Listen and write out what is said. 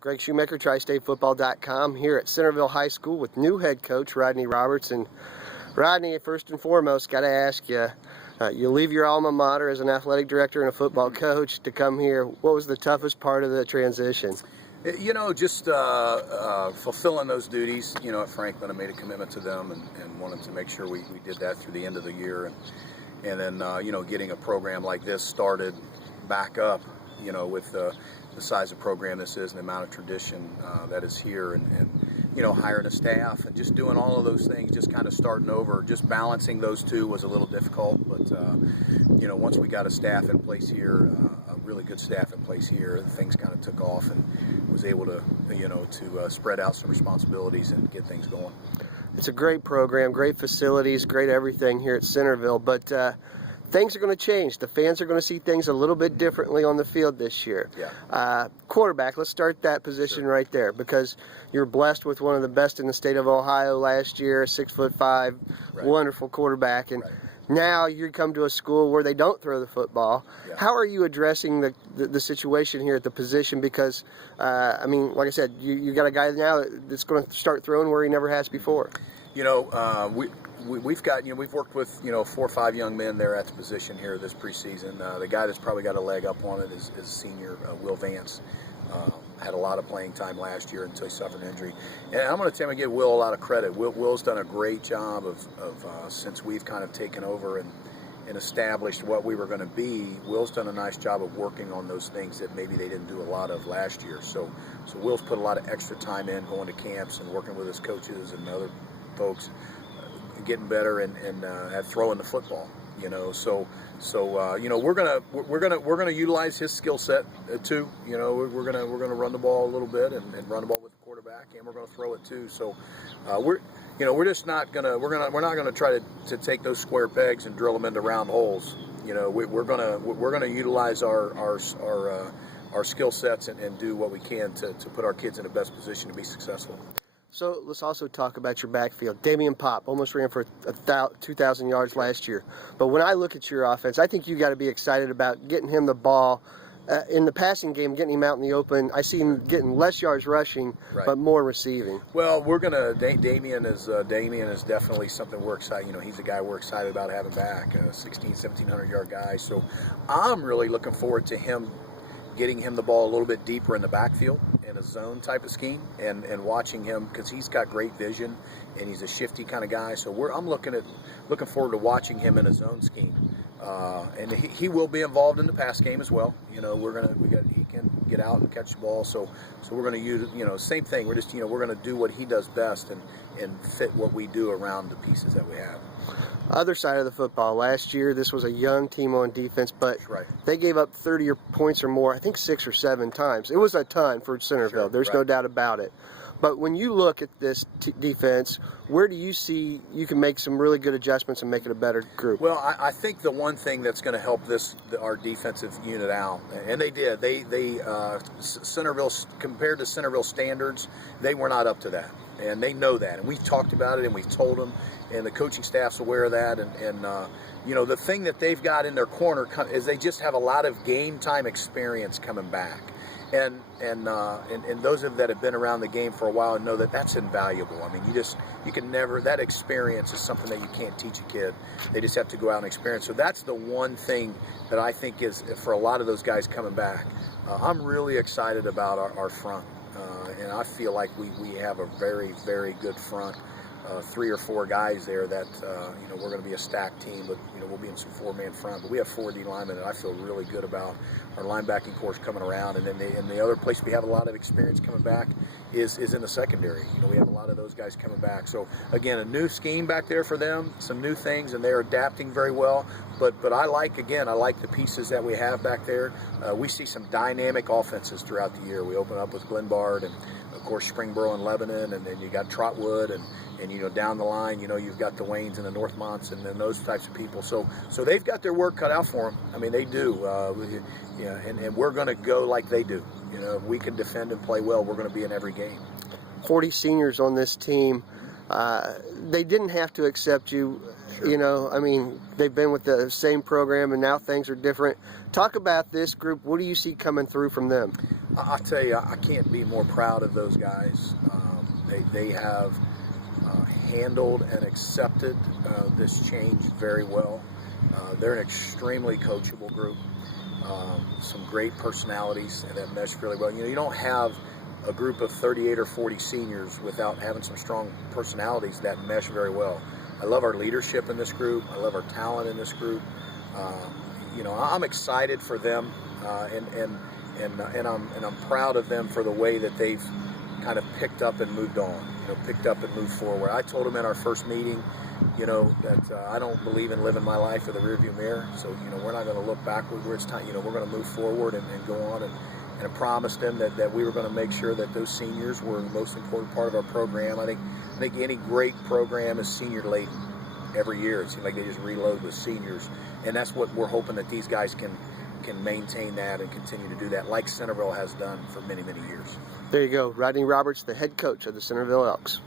Greg Shoemaker, TriStateFootball.com, here at Centerville High School with new head coach Rodney Roberts. And Rodney, first and foremost, got to ask you, you leave your alma mater as an athletic director and a football coach to come here. What was the toughest part of the transition? You know, just fulfilling those duties. You know, at Franklin, I made a commitment to them and wanted to make sure we did that through the end of the year. And then, you know, getting a program like this started back up, you know, with the size of program this is and the amount of tradition that is here, and you know, hiring a staff and just doing all of those things, just kind of starting over, just balancing those two was a little difficult. But you know, once we got a staff in place here, a really good staff in place here, things kind of took off and was able to, you know, to spread out some responsibilities and get things going. It's a great program, great facilities, great everything here at Centerville, but things are going to change. The fans are going to see things a little bit differently on the field this year. Yeah. Quarterback, let's start that position right there, because you're blessed with one of the best in the state of Ohio last year, 6'5", wonderful quarterback, and now you come to a school where they don't throw the football. Yeah. How are you addressing the situation here at the position? Because, I mean, like I said, you got a guy now that's going to start throwing where he never has before. You know, we've got, you know, we've worked with, you know, 4 or 5 young men there at the position here this preseason. The guy that's probably got a leg up on it is senior Will Vance. Had a lot of playing time last year until he suffered an injury. And I'm going to tell him, give Will a lot of credit. Will's done a great job of since we've kind of taken over and established what we were going to be. Will's done a nice job of working on those things that maybe they didn't do a lot of last year. So Will's put a lot of extra time in, going to camps and working with his coaches and other folks, getting better and at throwing the football. You know, so you know, we're gonna utilize his skill set too. You know, we're gonna run the ball a little bit and run the ball with the quarterback, and we're gonna throw it too. So we're just not gonna try to take those square pegs and drill them into round holes. You know, we're gonna utilize our skill sets and do what we can to put our kids in the best position to be successful. So let's also talk about your backfield. Damian Pop almost ran for 2,000 yards last year. But when I look at your offense, I think you got to be excited about getting him the ball in the passing game, getting him out in the open. I see him getting less yards rushing, but more receiving. Well, we're gonna. Damian is definitely something we're excited. You know, he's a guy we're excited about having back, a 1,700 yard guy. So I'm really looking forward to him getting him the ball a little bit deeper in the backfield in a zone type of scheme, and watching him, because he's got great vision and he's a shifty kind of guy. So I'm looking forward to watching him in a zone scheme, and he will be involved in the pass game as well. You know, he can get out and catch the ball. So we're gonna use, you know, same thing. We're just, you know, we're gonna do what he does best and fit what we do around the pieces that we have. Other side of the football, last year this was a young team on defense, but they gave up 30 points or more, I think 6 or 7 times. It was a ton for Centerville, there's no doubt about it. But when you look at this defense, where do you see you can make some really good adjustments and make it a better group? Well, I think the one thing that's going to help our defensive unit out, and they did, Centerville, compared to Centerville standards, they were not up to that. And they know that, and we've talked about it, and we've told them, and the coaching staff's aware of that. And you know, the thing that they've got in their corner is they just have a lot of game time experience coming back, and those that have been around the game for a while know that that's invaluable. I mean, you can never, that experience is something that you can't teach a kid. They just have to go out and experience. So that's the one thing that I think is, for a lot of those guys coming back, I'm really excited about our front. And I feel like we have a very, very good front. 3 or 4 guys there that, you know, we're going to be a stacked team, but, you know, we'll be in some 4-man front. But we have 4 D linemen, and I feel really good about our linebacking corps coming around. And then the other place we have a lot of experience coming back is in the secondary. You know, we have a lot of those guys coming back. So, again, a new scheme back there for them, some new things, and they're adapting very well. But I like the pieces that we have back there. We see some dynamic offenses throughout the year. We open up with Glenbard and, of course, Springboro and Lebanon, and then you got Trotwood, and you know, down the line, you know, you've got the Waynes and the Northmonts and then those types of people. So they've got their work cut out for them. I mean, they do. And we're going to go like they do. You know, if we can defend and play well, we're going to be in every game. 40 seniors on this team. They didn't have to accept you. You know, I mean, they've been with the same program and now things are different. Talk about this group. What do you see coming through from them? I'll tell you, I can't be more proud of those guys. They have handled and accepted this change very well. They're an extremely coachable group. Some great personalities that mesh really well. You don't have a group of 38 or 40 seniors without having some strong personalities that mesh very well. I love our leadership in this group. I love our talent in this group. I'm excited for them, and I'm proud of them for the way that they've kind of picked up and moved on. Picked up and moved forward. I told them in our first meeting, that I don't believe in living my life with a rearview mirror. So we're not going to look backward where it's time. We're going to move forward and go on. And I promised them that we were going to make sure that those seniors were the most important part of our program. I think any great program is senior laden every year. It seems like they just reload with seniors, and that's what we're hoping that these guys can maintain that and continue to do that, like Centerville has done for many, many years. There you go, Rodney Roberts, the head coach of the Centerville Elks.